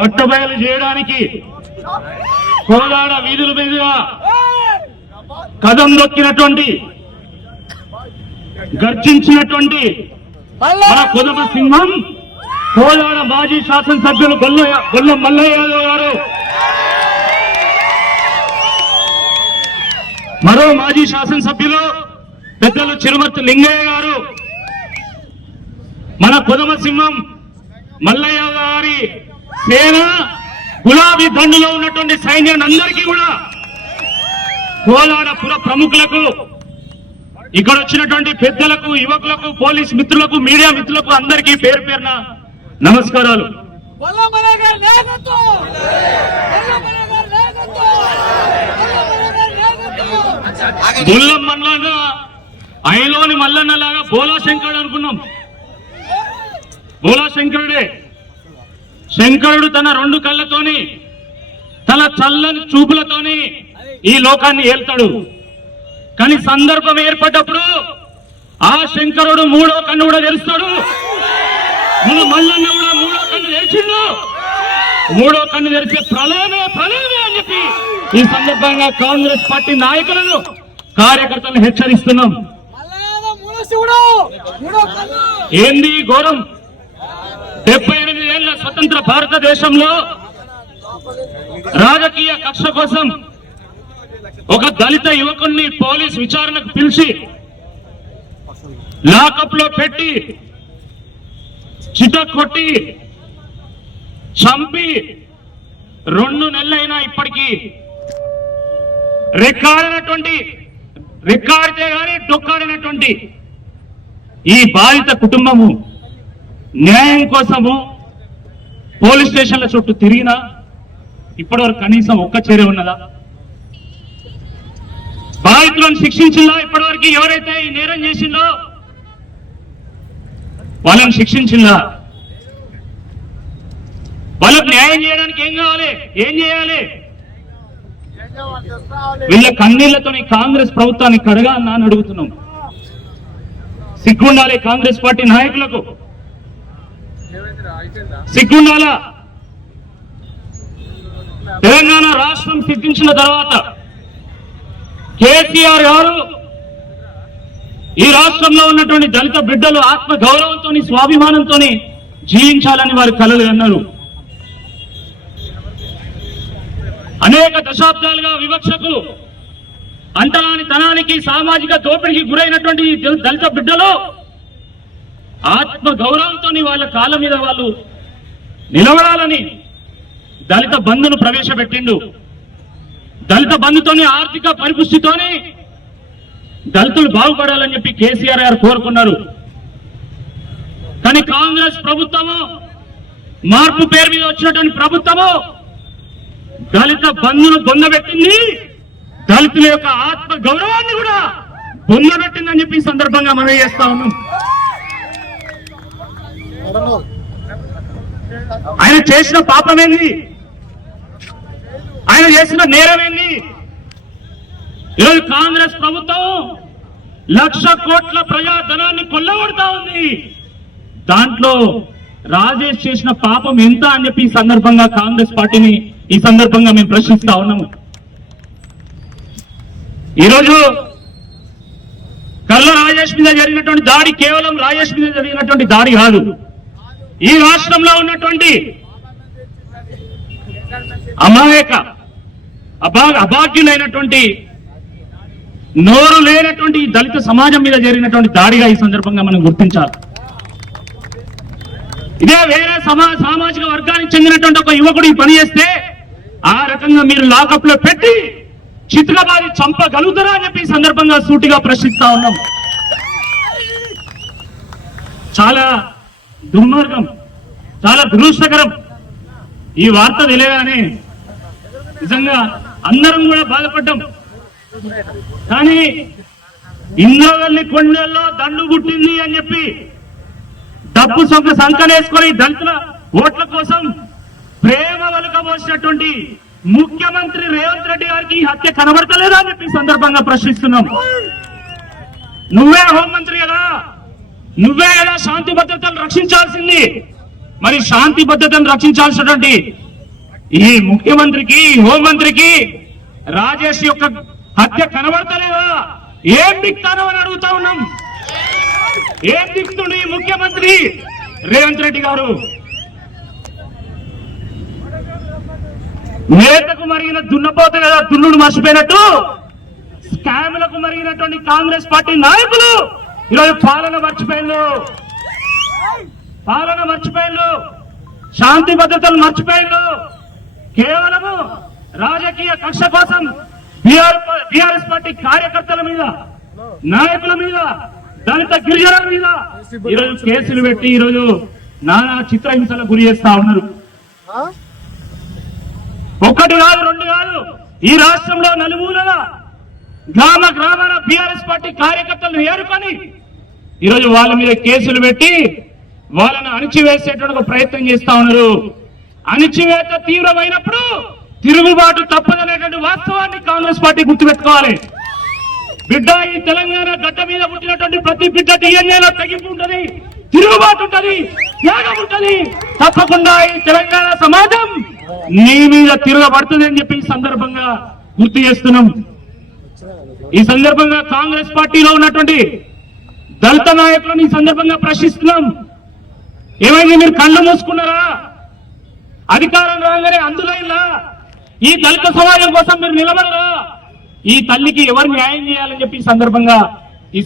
పట్టబయలు చేయడానికి కోదాడ వీధుల మీదుగా కదం దొక్కినటువంటి గర్జించినటువంటి మన కొదమ సింహం కోదాడ మాజీ శాసనసభ్యులు గొల్ల మల్లయ్య యాదవ్ గారు, మరో మాజీ శాసనసభ్యులు పెద్దలు చిరుమర్తి లింగయ్య గారు, మన కొదమ సింహం మల్లయ్య గారి సేన గులాబీ దండులో ఉన్నటువంటి సైన్యానందరికీ కూడా, కోలాడ పుర ప్రముఖులకు, ఇక్కడ వచ్చినటువంటి పెద్దలకు, యువకులకు, పోలీస్ మిత్రులకు, మీడియా మిత్రులకు అందరికీ పేరు పేరున నమస్కారాలు. బొల్లం మల్లన్న ఆయనలోని మల్లన్న లాగా బోలా శంకరుడు అనుకున్నాం. బోలా శంకరుడే. శంకరుడు తన రెండు కళ్ళతోని, తన చల్లని చూపులతోని ఈ లోకాన్ని ఏల్తాడు. కానీ సందర్భం ఏర్పడ్డప్పుడు ఆ శంకరుడు మూడో కన్ను కూడా తెరుస్తాడు. మన మల్లన్న కూడా మూడో కన్ను తెరిచిండు. మూడో కన్ను తెరిచే ప్రళయమే ప్రళయమే అని చెప్పి ఈ సందర్భంగా కాంగ్రెస్ పార్టీ నాయకులను, కార్యకర్తలను హెచ్చరిస్తున్నాం. ఏంది ఘోరం? 78 ఏళ్ల స్వతంత్ర భారతదేశంలో రాజకీయ కక్ష కోసం ఒక దళిత యువకుణ్ణి పోలీస్ విచారణకు పిలిచి లాకప్ లో పెట్టి చిత కొట్టి చంపి 2 నెలలైనా ఇప్పటికీ రికార్డితే గాని డొక్కాడినటువంటి ఈ బాధిత కుటుంబము న్యాయం కోసము పోలీస్ స్టేషన్ల చుట్టూ తిరిగినా ఇప్పటివరకు కనీసం ఒక్క చర్య ఉన్నదా? బాధితులను శిక్షించిందా? ఇప్పటివరకు ఎవరైతే ఈ నేరం చేసిందో వాళ్ళని శిక్షించిందా? వాళ్ళకు న్యాయం చేయడానికి ఏం కావాలి? ఏం చేయాలి? వీళ్ళ కన్నీళ్లతో కాంగ్రెస్ ప్రభుత్వాన్ని కడగాలని అని అడుగుతున్నాం. సిగ్గుండాలి కాంగ్రెస్ పార్టీ నాయకులకు, సిగ్గుండాల. తెలంగాణ రాష్ట్రం సిద్ధించిన తర్వాత కేసీఆర్ గారు ఈ రాష్ట్రంలో ఉన్నటువంటి దళిత బిడ్డలు ఆత్మ గౌరవంతో, స్వాభిమానంతో జీవించాలని వారి కలలు అన్నారు. అనేక దశాబ్దాలుగా వివక్షకు, అంటరాని తనానికి, సామాజిక దోపిడీకి గురైనటువంటి దళిత బిడ్డలు ఆత్మ గౌరవంతో వాళ్ళ కాళ్ళ మీద వాళ్ళు నిలబడాలని దళిత బంధును ప్రవేశపెట్టిండు. దళిత బంధుతోని, ఆర్థిక పరిపుష్టితోని దళితులు బాగుపడాలని చెప్పి కేసీఆర్ గారు కోరుకున్నారు. కానీ కాంగ్రెస్ ప్రభుత్వము, మార్పు పేరు మీద వచ్చినటువంటి ప్రభుత్వము దళిత బంధును బొందబెట్టింది, దళితుల యొక్క ఆత్మ గౌరవాన్ని కూడా బొందబెట్టిందని చెప్పి సందర్భంగా మనం చేస్తా ఉన్నాం. ఆయన చేసిన పాపమేంది? ఆయన చేసిన నేరమేంది? ఈరోజు కాంగ్రెస్ ప్రభుత్వం 1,00,000 కోట్ల ప్రజాధనాన్ని కొల్లగొడతా ఉంది. దాంట్లో రాజేష్ చేసిన పాపం ఎంత అని చెప్పి ఈ సందర్భంగా కాంగ్రెస్ పార్టీని ఈ సందర్భంగా మేము ప్రశ్నిస్తా ఉన్నాము. ఈరోజు కల్ల రాజేష్ మీద జరిగినటువంటి దాడి కేవలం రాజేష్ మీద జరిగినటువంటి దాడి కాదు. ఈ రాష్ట్రంలో ఉన్నటువంటి అమాయక అభాగ్యులైనటువంటి, నోరు లేనటువంటి దళిత సమాజం మీద జరిగినటువంటి దాడిగా ఈ సందర్భంగా మనం గుర్తించాలి. ఇదే వేరే సామాజిక వర్గానికి చెందినటువంటి ఒక యువకుడు ఈ పని చేస్తే ఆ రకంగా మీరు లాకప్ లో పెట్టి చిత్రబాది చంపగలుగుతారా అని చెప్పి ఈ సందర్భంగా సూటిగా ప్రశ్నిస్తా ఉన్నాం. చాలా దుర్మార్గం, చాలా దురదృష్టకరం. ఈ వార్త తెలియగానే నిజంగా అందరం కూడా బాధపడ్డాం. కానీ ఇంద్రవల్లి కొండల్లో దండు పుట్టింది అని చెప్పి డబ్బు సంకనేసుకొని దళితుల ఓట్ల కోసం ప్రేమ వలకబోసినటువంటి ముఖ్యమంత్రి రేవంత్ రెడ్డి గారికి ఈ హత్య కనబడతలేదా అని చెప్పి సందర్భంగా ప్రశ్నిస్తున్నాం. నువ్వే హోంమంత్రి కదా, నువ్వే కదా శాంతి భద్రతను రక్షించాల్సింది. మరి శాంతి భద్రతను రక్షించాల్సినటువంటి ఈ ముఖ్యమంత్రికి హోంమంత్రికి రాజేష్ యొక్క హత్య కనబడతలేదా? ఏం దిక్తానో అని అడుగుతా ఉన్నాం. ఏం దిక్తుండు ఈ ముఖ్యమంత్రి రేవంత్ రెడ్డి గారు? నేతకు మరిగిన దున్నపోతే కదా దున్నుడు మర్చిపోయినట్టు స్కామ్లకు మరిగినటువంటి కాంగ్రెస్ పార్టీ నాయకులు ఈరోజు పాలన మర్చిపోయిండు, శాంతి భద్రతలు మర్చిపోయిండు. కేవలము రాజకీయ కక్ష కోసం బీఆర్ఎస్ పార్టీ కార్యకర్తల మీద, నాయకుల మీద, దళిత గిరిజనుల మీద ఈరోజు కేసులు పెట్టి ఈరోజు నానా చిత్రహింసలకు గురి చేస్తా ఉన్నారు. ఒకటి కాదు, రెండు కాదు, ఈ రాష్ట్రంలో నలుమూలల గ్రామాల బీఆర్ఎస్ పార్టీ కార్యకర్తలను ఏరుకొని ఈరోజు వాళ్ళ మీద కేసులు పెట్టి వాళ్ళను అణిచివేసేటువంటి ప్రయత్నం చేస్తా ఉన్నారు. అణిచివేత తీవ్రమైనప్పుడు తిరుగుబాటు తప్పదనేటువంటి వాస్తవాన్ని కాంగ్రెస్ పార్టీ గుర్తుపెట్టుకోవాలి. బిడ్డ, ఈ తెలంగాణ గడ్డ మీద పుట్టినటువంటి ప్రతి బిడ్డ డిఎన్ఏలో తగ్గింపు ఉంటది, తిరుగుబాటు ఉంటది, త్యాగం ఉంటది. తప్పకుండా ఈ తెలంగాణ సమాజం నీ మీద తిరగబడుతుంది అని చెప్పి ఈ సందర్భంగా గుర్తు చేస్తున్నాం. ఈ సందర్భంగా కాంగ్రెస్ పార్టీలో ఉన్నటువంటి దళిత నాయకులను ఈ సందర్భంగా ప్రశ్నిస్తున్నాం. ఏమైంది? మీరు కళ్ళు మూసుకున్నారా? అధికారం రాగానే అందులైలా ఈ దళిత సమాజం కోసం మీరు నిలబడరా? ఈ తల్లికి ఎవరు న్యాయం చేయాలని చెప్పి ఈ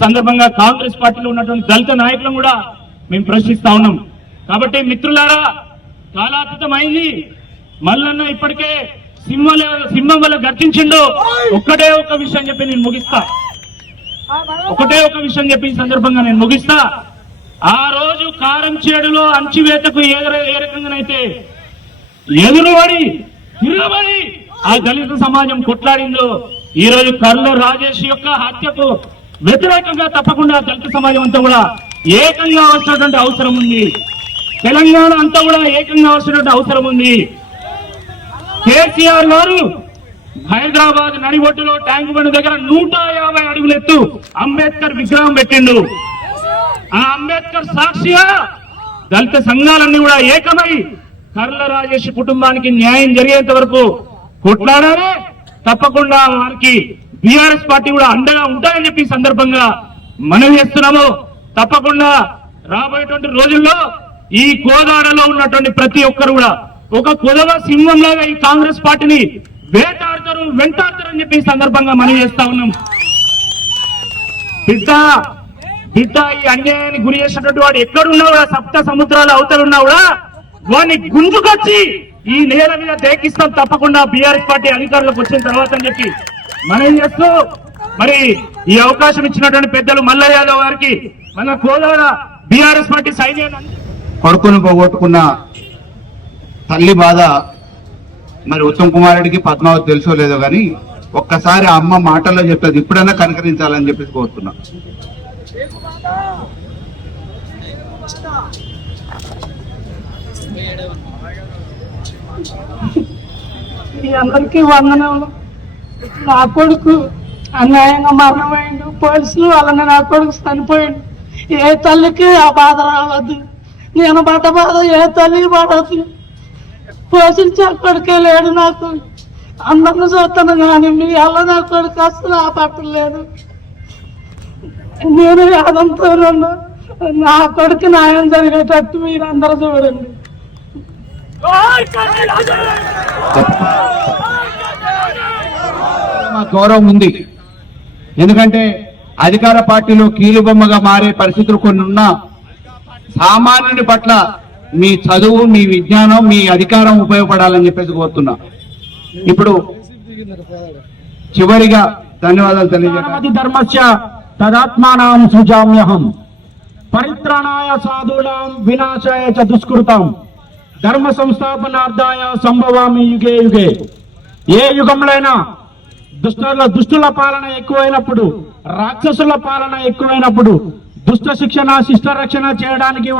సందర్భంగా కాంగ్రెస్ పార్టీలో ఉన్నటువంటి దళిత నాయకులను కూడా మేము ప్రశ్నిస్తా ఉన్నాం. కాబట్టి మిత్రులారా, కాలాతీతమైంది. మల్లన్న ఇప్పటికే సింహం వల్ల గర్జించిండు. ఒక్కటే ఒక విషయం చెప్పి నేను ముగిస్తా. ఈ సందర్భంగా నేను ముగిస్తా. ఆ రోజు కారం చేడులో అంచివేతకు ఏ రకంగానైతే ఎదురుబడి తిరగబడి ఆ దళిత సమాజం కొట్లాడిందో, ఈ రోజు కర్ల రాజేష్ యొక్క హత్యకు వ్యతిరేకంగా తప్పకుండా దళిత సమాజం అంతా కూడా ఏకంగా అవసరమైనటువంటి అవసరం ఉంది. తెలంగాణ అంతా కూడా ఏకంగా అవసరమైనటువంటి అవసరం ఉంది. కేసీఆర్ గారు హైదరాబాద్ నడిబొట్టులో ట్యాంక్ బండ్ దగ్గర 150 అడుగుల ఎత్తు అంబేద్కర్ విగ్రహం పెట్టిండు. ఆ అంబేద్కర్ సాక్షిగా దళిత సంఘాలన్నీ కూడా ఏకమై కర్ల రాజేష్ కుటుంబానికి న్యాయం జరిగేంత వరకు కొట్లాడాలి. తప్పకుండా వారికి బీఆర్ఎస్ పార్టీ కూడా అండగా ఉంటాయని చెప్పి సందర్భంగా మనవి చేస్తున్నాము. తప్పకుండా రాబోయేటువంటి రోజుల్లో ఈ కోదాడలో ఉన్నటువంటి ప్రతి ఒక్కరు కూడా ఒక కొదవ సింహంలాగా ఈ కాంగ్రెస్ పార్టీని వెంటాడతారని చెప్పి సందర్భంగా మనవి చేస్తా ఉన్నాం. బిడ్డ ఈ అన్యాయానికి గురి చేసినటువంటి వాడు ఎక్కడున్నా కూడా, సప్త సముద్రాల అవతలున్నా కూడా వాడిని గుంజుకొచ్చి ఈ నేల మీద తేకిస్తాం తప్పకుండా బీఆర్ఎస్ పార్టీ అధికారులకు వచ్చిన తర్వాత అని చెప్పి మనం చేస్తూ, మరి ఈ అవకాశం ఇచ్చినటువంటి పెద్దలు మల్లయ్య యాదవ్ గారికి, మన కోదాడ బీఆర్ఎస్ పార్టీ సైన్యాన్ని కొడుకును పోగొట్టుకున్న తల్లి బాధ మరి ఉత్తమ్ కుమార్ రెడ్డికి పద్మావతి తెలుసో లేదో కానీ ఒక్కసారి ఆ అమ్మ మాటల్లో చెప్తుంది. ఇప్పుడైనా కనుకరించాలని చెప్పేసి కోరుతున్నా. మీ అందరికీ వందనములు. నా కొడుకు అన్యాయంగా మరణమైండు. పోలీసులు వాళ్ళని నా కొడుకు చనిపోయిండు. ఏ తల్లికి ఆ బాధ రావద్దు. నేను పడ్డ బాధ ఏ తల్లి పడద్దు. పోషించే కొడుకే లేడు. నాకు అందరిని చూస్తాను కానీ మీ వల్ల నా కొడుకు అసలు ఆ పట్టలేదు. నేను అదంతా నా కొడుకు న్యాయం జరిగేటట్టు మీరు అందరూ చూడండి. మా గౌరవం ఉంది. ఎందుకంటే అధికార పార్టీలో కీలుబొమ్మగా మారే పరిస్థితులు కొన్ని ఉన్నా సామాన్యుని పట్ల మీ చదువు, మీ విజ్ఞానం, మీ అధికారం ఉపయోగపడాలని చెప్పేసి కోరుతున్నా. ఇప్పుడు చివరిగా ధన్యవాదాలు తెలియజేయాలి. ధర్మస్య తదాత్మానాం సృజామ్యహం పరిత్రాణాయ సాధూనాం వినాశాయ చ దుష్కృతాం ధర్మ సంస్థాపనార్థాయ సంభవామి యుగే యుగే. ఏ యుగంలోనైనా దుష్టుల పాలన ఎక్కువైనప్పుడు, రాక్షసుల పాలన ఎక్కువైనప్పుడు దుష్ట శిక్షణ, శిష్ట రక్షణ చేయడానికి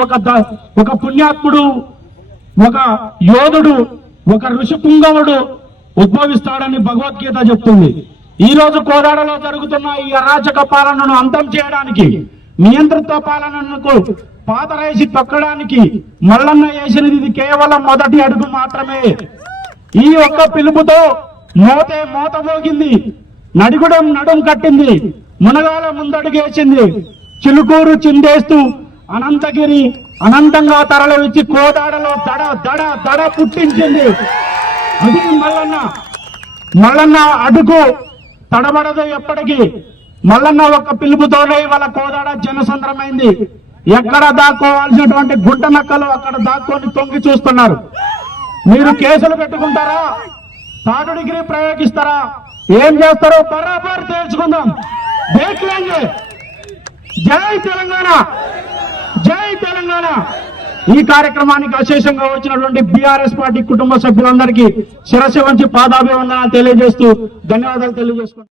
ఒక పుణ్యాత్ముడు, ఒక యోధుడు, ఒక ఋషి పుంగవుడు ఉద్భవిస్తాడని భగవద్గీత చెప్తుంది. ఈ రోజు కోదాడలో జరుగుతున్న ఈ అరాచక పాలనను అంతం చేయడానికి, నియంత్రిత పాలనకు పాతరేసి తొక్కడానికి మల్లన్న వేసినది ఇది కేవలం మొదటి అడుగు మాత్రమే. ఈ ఒక్క పిలుపుతో మోత మోగింది, నడిగుడం నడుం కట్టింది, మునగాల ముందడుగేసింది, చిలుకూరు చిందేస్తూ అనంతగిరి అనంతంగా తరలివచ్చి కోదాడలో దడ దడ దడ పుట్టించింది. అది మల్లన్న అడుగు తడబడదు ఎప్పటికీ. మల్లన్న ఒక పిలుపుతోనే వాళ్ళ కోదాడ జనసంద్రమైంది. ఎక్కడ దాక్కోవాల్సినటువంటి గుంట నక్కలు అక్కడ దాక్కొని తొంగి చూస్తున్నారు. మీరు కేసులు పెట్టుకుంటారా, థర్డ్ డిగ్రీ ప్రయోగిస్తారా, ఏం చేస్తారో బరాబర్ తేల్చుకుందాం. దేఖ్లేంగే. జై తెలంగాణ, జై తెలంగాణ. ఈ కార్యక్రమానికి అశేషంగా వచ్చినటువంటి బీఆర్ఎస్ పార్టీ కుటుంబ సభ్యులందరికీ శిరస్సు వంచి పాదాభివందనాలు తెలియజేస్తూ ధన్యవాదాలు తెలియజేసుకుంటాం.